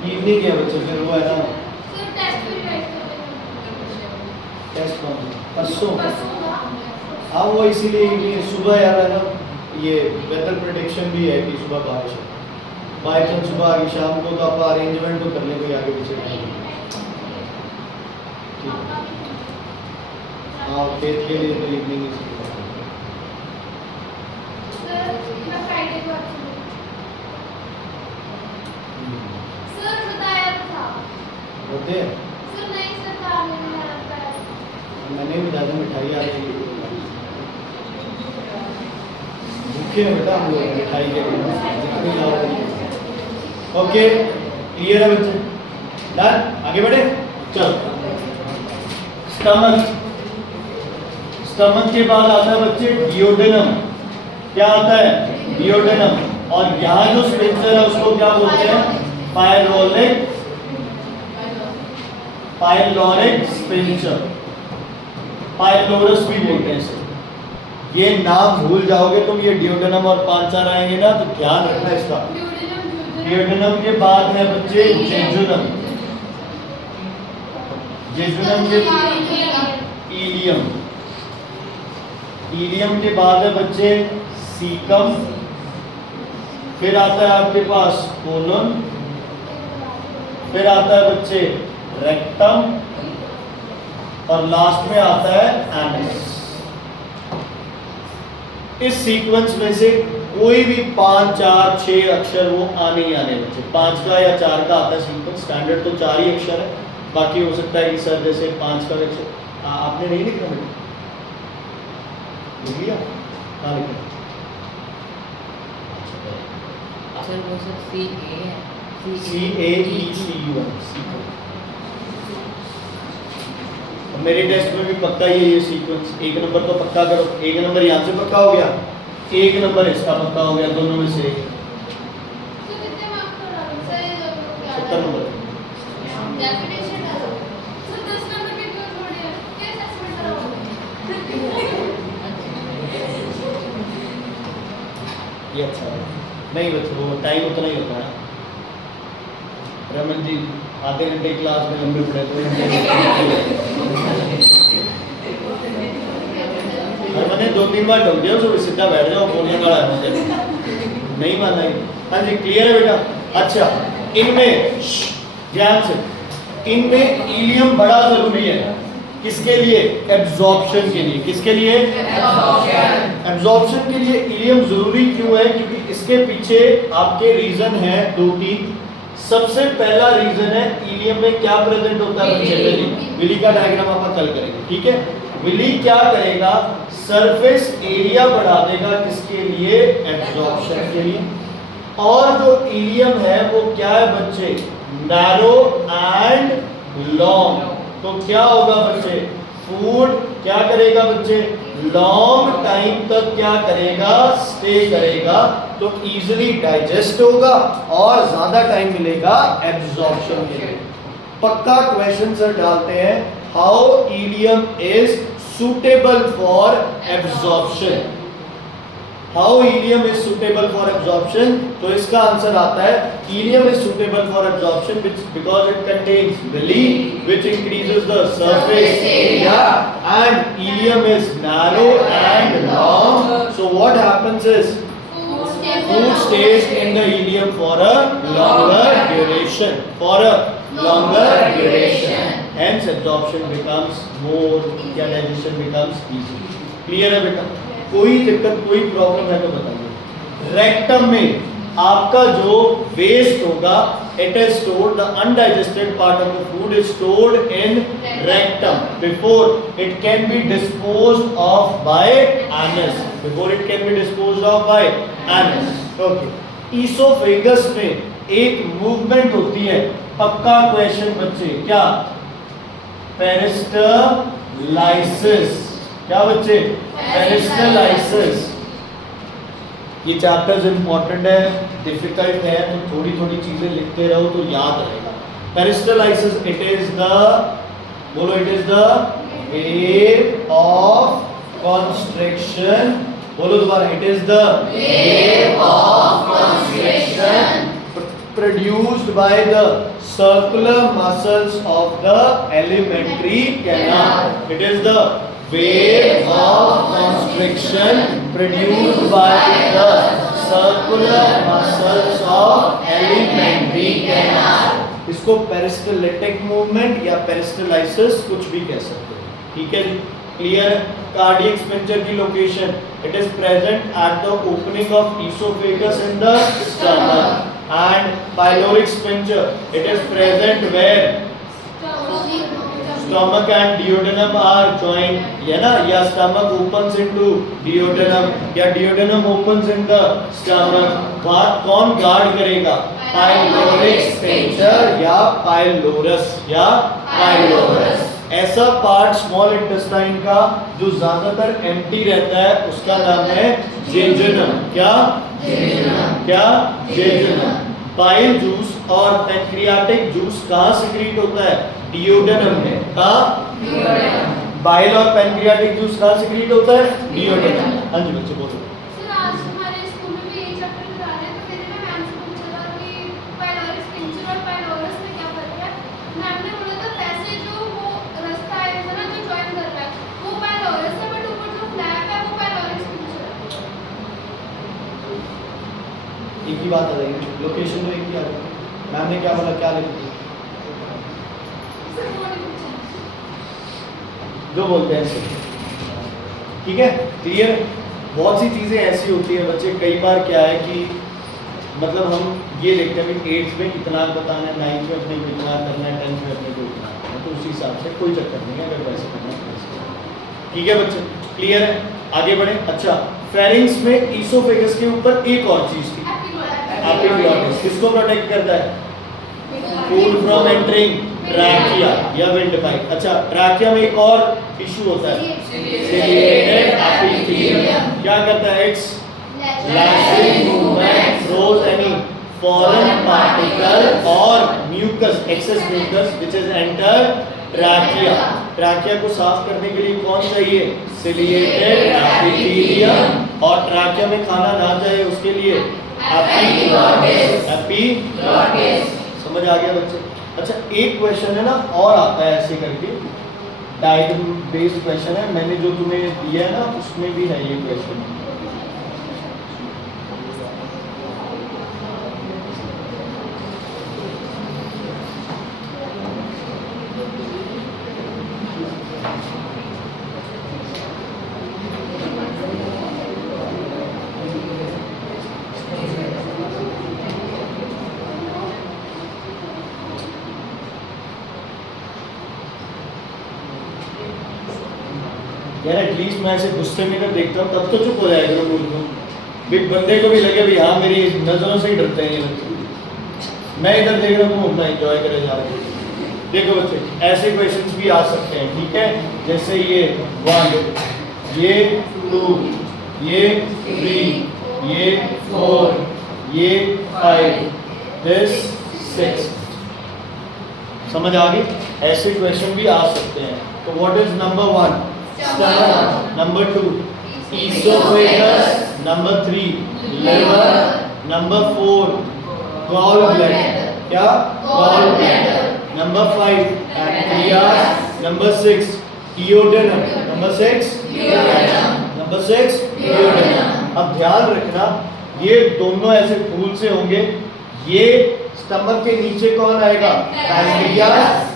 इवनिंग है बच्चे, फिर वो है ना टेस्ट कौन? परसों। हाँ वो इसीलिए इवनिंग, सुबह यार है ना, ये वेदर प्रेडिक्शन भी है कि सुबह बारिश है। बाई चांस सुबह आ गई, शाम को तो आप अरेंजमेंट तो कर ले कोई आगे पीछे नहीं। हाँ खेत के लिए तो इवनिंग ही सही होते हैं। मैंने भी ज़्यादा मिठाई आ रही है, भूखे हैं बेटा हम लोग मिठाई के लिए। ओके क्लियर है बच्चे? डन, आगे बढ़े। चलो स्टमक, स्टमक के बाद आता है बच्चे डियोडेनम। क्या आता है? डियोडेनम। और यहाँ जो स्पिंचर है उसको क्या बोलते हैं? पायलोरिक, पायलोरिक स्पिंचर, पायलोरस भी बोलते हैं इसे। ये नाम भूल जाओगे तुम, ये डियोडेनम और 5 आएंगे ना तो ध्यान रखना इसका। डियोडेनम के बाद है बच्चे जेजुनम, जेजुनम के इलियम, इलियम के बाद है बच्चे सीकम, फिर आता है आपके पास कोलन, फिर आता है बच्चे रेक्टम, और लास्ट में आता है एनस। इस सीक्वेंस में से कोई भी 5, 4, 6 अक्षर वो आने ही आने बच्चे। 5 का या 4 का आता है सीक्वेंस, स्टैंडर्ड तो 4 ही अक्षर है, बाकी हो सकता है कि सर जैसे 5 का अक्षर आपने नहीं लिखा बेटा, लिख लिया? कहाँ लिखा? सर वो सर CAECUM। मेरे टेस्ट में भी पक्का ही है ये सीक्वेंस। 1 नंबर तो पक्का करो, 1 नंबर यहाँ से पक्का हो गया, 1 नंबर इसका पक्का हो गया, दोनों में से। उत्तर नंबर डेफिनेशन डालो सर 10 नंबर के क्यों छोड़े हैं क्या असेसमेंट कराओगे ये अच्छा है। नहीं बच्चों वो टाइम उतना ही होता है। रमन जी आधे घंटे क्लास में लंबे पड़े तो मैंने 2-3 बार ढोक दिया उसको सीधा बैठ जाओ बोलने वाला है मुझे नहीं माना ही। हाँ जी क्लियर है बेटा। अच्छा इनमें ध्यान से इनमें इलियम बड़ा जरूरी है किसके लिए एब्जॉर्प्शन के लिए। किसके लिए एब्जॉर्प्शन के लिए इलियम जरूरी क्यों है क्योंकि इसके पीछे आपके रीजन है 2-3। सबसे पहला रीजन है इलियम में क्या प्रेजेंट होता है बच्चे विली का डायग्राम आप कल करेंगे ठीक है। विली क्या करेगा सरफेस एरिया बढ़ा देगा किसके लिए एब्जॉर्प्शन के लिए। और जो इलियम है वो क्या है बच्चे नैरो एंड लॉन्ग। तो क्या होगा बच्चे फूड क्या करेगा बच्चे लॉन्ग टाइम तक क्या करेगा स्टे करेगा तो इजीली डाइजेस्ट होगा और ज्यादा टाइम मिलेगा एब्जॉर्प्शन के लिए। पक्का क्वेश्चन सर डालते हैं how ilium is suitable for absorption। How helium is suitable for absorption? तो इसका आंसर आता है helium is suitable for absorption because it contains villi which increases the surface area and helium is narrow and long. So what happens is food stays in the helium for a longer duration. Hence absorption becomes more या digestion becomes easy। क्लियर है बेटा। कोई दिक्कत कोई प्रॉब्लम है तो बताइए। रेक्टम में आपका जो वेस्ट होगा it is stored the undigested part of the food is stored in rectum before it can be disposed of by anus। okay। esophagus में एक मूवमेंट होती है पक्का क्वेश्चन बच्चे क्या पेरिस्टलाइसिस। क्या बच्चे पेरिस्टलाइसिस। ये चैप्टर्स इंपॉर्टेंट है डिफिकल्ट है तो थोड़ी थोड़ी चीजें लिखते रहो तो याद रहेगा। पेरिस्टलाइसिस इट इज द बोलो it is the wave of constriction. बोलो दोबारा it is the wave of constriction produced by the circular muscles of the alimentary canal। it is the wave of constriction produced by the circular muscles of alimentary canal। इसको पेरिस्टलिटिक मूवमेंट या पेरिस्टलाइसिस कुछ भी कह सकते हो ठीक है। क्लियर। कार्डियक स्पिंचर की location it is present at the opening of oesophagus in the stomach and pyloric sphincter it is present where stomach and duodenum are joined है ना या stomach opens into duodenum या duodenum opens in the stomach। बात कौन गार्ड करेगा pyloric sphincter या pylorus ऐसा पार्ट स्मॉल इंटेस्टाइन का जो ज्यादातर एम्प्टी रहता है उसका नाम है जेजुनम। क्या जेजुनम। बाइल जूस और पैंक्रियाटिक जूस कहाँ सिक्रीट होता है डियोडेनम में। कहाँ बाइल और पैंक्रियाटिक जूस कहाँ सिक्रीट होता है डियोडेनम। हाँ जी बच्चे बोलो। सर आज हमारे स्कूल में भी एक चैप्टर पढ़ा रहे हैं तो मैंने मैम से पूछा था कि पाइलोरिक स्पिंचर और पाइलोरस में क्या फर्क है। मैम ने बोला था पैसे जो वो रास्ता है ना जो जॉइन कर रहा है वो पाइलोरस है बट ऊपर जो फ्लैप है वो पाइलोरिक स्पिंचर है। एक ही बात आ जाएगी लोकेशन तो एक ही आ जाएगी। मैम ने क्या बोला क्या लिखी सर वो नहीं पूछा जो बोलते हैं ऐसे ठीक है। क्लियर। बहुत सी चीज़ें ऐसी होती हैं बच्चे कई बार क्या है कि मतलब हम ये लिखते हैं कि 8th में कितना बताना है 9th में अपने को इतना करना है 10th में अपने को इतना करना है तो उसी हिसाब से कोई चक्कर नहीं है अगर वैसे करना है ठीक है बच्चे। क्लियर है। आगे बढ़े। अच्छा फेरिंग्स में ईसोफेगस के ऊपर एक और चीज़ थी एपिग्लॉटिस किसको प्रोटेक्ट करता है फूड फ्रॉम एंटरिंग ट्रैकिया या विंड पाइप। अच्छा ट्रैकिया में एक और टिश्यू होता है सिलिएटेड एपिथेलियम। क्या करता है it's lashing movement throws any foreign particle or mucus, excess mucus which is enter trachea. Trachea को साफ करने के लिए कौन चाहिए? Ciliated epithelium. और ट्रैकिया में खाना ना जाए उसके लिए एपिग्लॉटिस। समझ आ गया बच्चे? अच्छा, एक क्वेश्चन है ना और आता है ऐसे करके, डायग्राम बेस्ड क्वेश्चन है, मैंने जो तुम्हें दिया है ना उसमें भी है ये क्वेश्चन। यार एटलीस्ट मैं ऐसे गुस्से में कर देखता हूँ तब तो चुप हो जाएगा मूल को, भी बंदे को भी लगे भी हाँ मेरी नजरों से ही डरते हैं ये बच्चे। मैं इधर देख रहा हूँ अपना एंजॉय करे जा रहे हैं। देखो बच्चे, ऐसे क्वेश्चंस भी आ सकते हैं, ठीक है? जैसे ये 1, ये 2, ये 3, ये 4, ये 5, this 6। समझ आ गई? ऐसे क्वेश्चन भी आ सकते हैं। तो what is number 1? Stomach. Number 2, esophagus. Number 3, liver. Number 4, gallbladder. क्या? Gallbladder. Number 5, pancreas. Number 6, duodenum. Number 6, duodenum. Number 6, duodenum. अब ध्यान रखना, ये दोनों ऐसे फूल से होंगे। ये स्टमक के नीचे कौन आएगा? पैनक्रियास।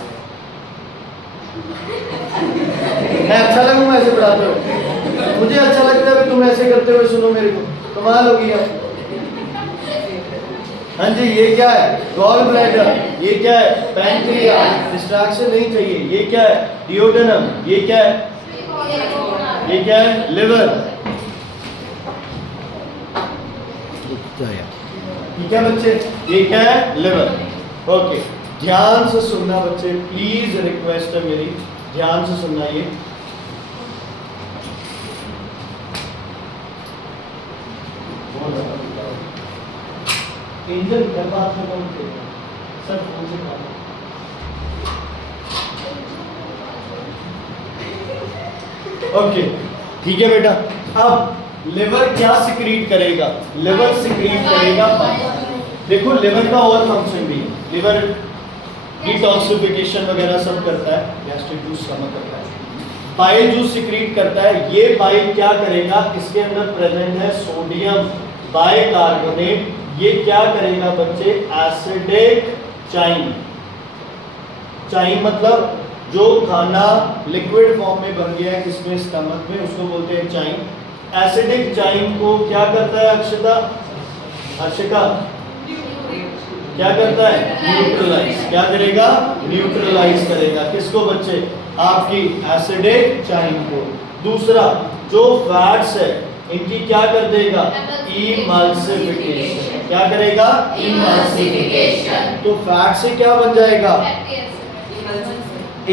मैं अच्छा लगूं मैं ऐसे पढ़ाते हो? मुझे अच्छा लगता है तुम ऐसे करते हुए सुनो मेरे को, कमाल हो गया। हाँ जी, ये क्या है? Gall bladder. ये क्या है? पैनक्रियास। डिस्ट्रैक्शन नहीं चाहिए। ये क्या है? डिओडेनम। ये क्या है? ये क्या है? लिवर। ठीक है बच्चे, ये क्या है? लिवर। ओके, ध्यान से सुनना बच्चे, प्लीज रिक्वेस्ट है मेरी, ध्यान से सुनना। ये एंजल क्या बात है? कौन से सर फोन से बात? ओके, ठीक है बेटा। अब लिवर क्या सिक्रीट करेगा? लिवर सिक्रीट करेगा बाइल। देखो लिवर का और फंक्शन भी है। लिवर डिटॉक्सिफिकेशन वगैरह सब करता है, गैस्ट्रिक जूस कम करता है, बाइल जूस सिक्रीट करता है। ये बाइल क्या करेगा? इसके अंदर प्रेजेंट है सोडियम बाइकार्बोनेट। ये क्या करेगा बच्चे? एसिडिक चाइन। चाइन मतलब जो खाना लिक्विड फॉर्म में बन गया है किसमें? स्टमक में, उसको बोलते हैं चाइन। एसिडिक चाइन को क्या करता है अक्षता? अर्शिका क्या करता है? न्यूट्रलाइज। क्या करेगा? न्यूट्रलाइज करेगा। किसको बच्चे? आपकी एसिडिक चाइन को। दूसरा, जो फैट्स है इनकी क्या कर देगा? इमल्सिफिकेशन। क्या करेगा? इमल्सिफिकेशन। तो फैट से क्या बन जाएगा?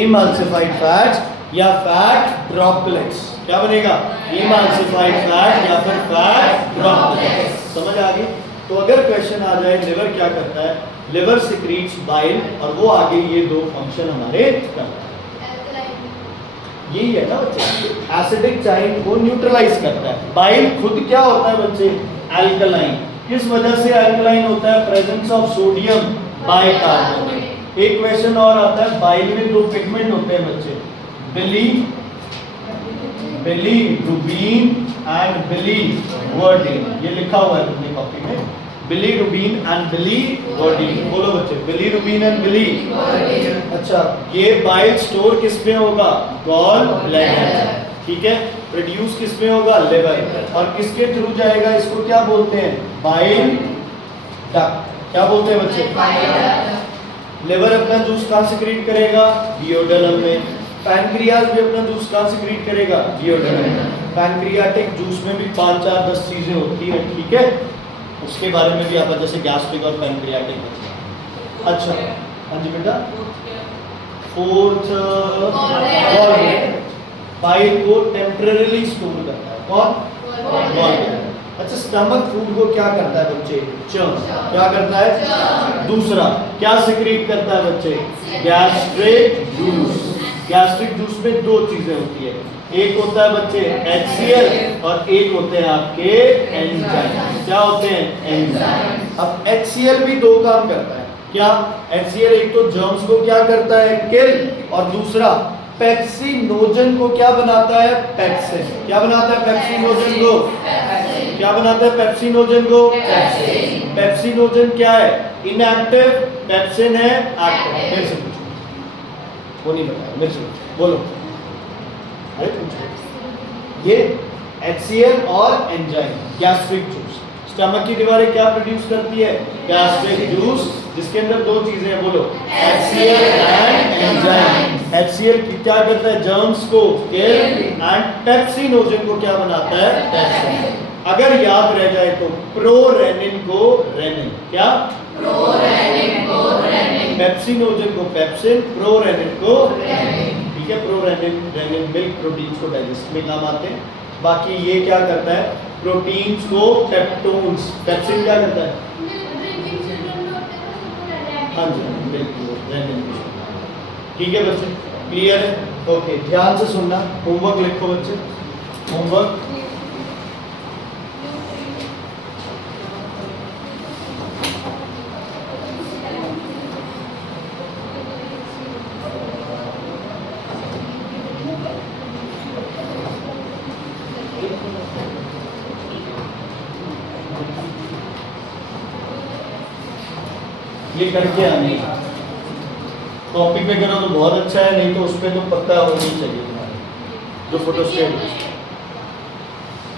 इमल्सिफाइड फैट्स या फैट ड्रॉपलेट्स। क्या बनेगा? इमल्सिफाइड फैट या फिर फैट ड्रॉपलेट्स। समझ आ गई? तो अगर क्वेश्चन आ जाए लिवर क्या करता है? लिवर सिक्रीट्स बाइल, और वो आगे ये दो फंक्शन हमारे करता है। यही है ना बच्चे, एसिडिक चाइन को न्यूट्रलाइज करता है। बाइल खुद क्या होता है बच्चे? अल्कलाइन। किस वजह से अल्कलाइन होता है? Presence of sodium bicarbonate. एक क्वेश्चन और आता है, बाइल में दो पिगमेंट होते हैं बच्चे, बिलीरुबिन एंड बिलीवर्डिन। ये लिखा हुआ है अपनी कॉपी में, बिलीरुबिन एंड बिलीवर्डिन। बोलो बच्चे, बिलीरुबिन एंड बिलीवर्डिन। अच्छा, ये बाइल स्टोर किस में होगा? Gall bladder. ठीक है, प्रोड्यूस किस में होगा? लिवर। और किसके थ्रू जाएगा? इसको क्या बोलते हैं? Bile duct. क्या बोलते हैं बच्चे? लिवर अपना जूस कहाँ सिक्रीट करेगा? डिओडेनम में। पैनक्रियाज भी अपना जूस कहाँ सिक्रीट करेगा? डिओडेनम में। पैनक्रियाटिक जूस में भी 5, 4, 10 चीजें होती है, ठीक है? उसके बारे में भी आप जैसे गैस्ट्रिक और पैनक्रियाटिक। अच्छा, हाँ जी बेटा। फोर्थ, बाइल को टेम्परेरीली स्टोर करता है। कौन? Gall bladder. अच्छा, स्टमक फूड को क्या करता है बच्चे? चर्न। क्या करता है? दूसरा क्या सिक्रीट करता है बच्चे? Gastric juice. गैस्ट्रिक जूस में दो चीजें होती है, एक होता है बच्चे HCl और एक होते हैं आपके एंजाइम। क्या होते हैं? एंजाइम। अब HCl भी दो काम करता है। क्या? HCl एक तो जर्म्स को क्या करता है? किल, और दूसरा पेप्सिनोजन को क्या बनाता है? पेप्सिन। क्या बनाता है पेप्सिनोजन को? क्या बनाता है पेप्सिनोजन को? पेप्सिनोजन क्या है? इनएक्टिव, पेप्सिन है एक्टिव। मेरे से पूछो, वो नहीं बताया, मेरे से पूछो, बोलो। अरे पूछो। ये HCl और एंजाइम, गैस्ट्रिक जूस। स्टमक की दीवारें क्या प्रोड्यूस करती है? गैस्ट्रिक जूस, जिसके अंदर दो चीजें हैं, बोलो। HCl and enzyme. HCl क्या करता है? जर्म्स को किल, एंड पेप्सिनोजन को क्या बनाता है? पेप्सिन। अगर याद रह जाए तो प्रोरेनिन को रेनिन। क्या? प्रोरेनिन को रेनिन। पेप्सिनोजन को पेप्सिन, प्रोरेनिन को रेनिन। ठीक है, प्रोरेनिन रेनिन मिल्क प्रोटीन्स को डाइजेस्ट में काम आते हैं। बाकी ये क्या करता है? प्रोटीन्स को पेप्टोन्स। पेप्सिन क्या करता है? ड्रिंकिंग चिल्ड्रन में होते हैं तो वो रहते हैं। हाँ जी, मिल्क रेनिन। ठीक है बच्चे, क्लियर है? ओके, ध्यान से सुनना। होमवर्क लिखो बच्चे, होमवर्क। ये करके आने कॉपी पे करो तो बहुत अच्छा है, नहीं तो उसमें तो पता होनी चाहिए तुम्हारे जो फोटोस्टेट।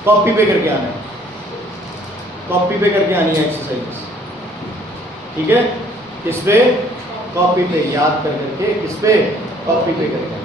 कॉपी पे करके आना है, कॉपी पे करके आनी है एक्सरसाइज। ठीक है, किस पे? कॉपी पे, याद कर करके किस पे? कॉपी पे करके।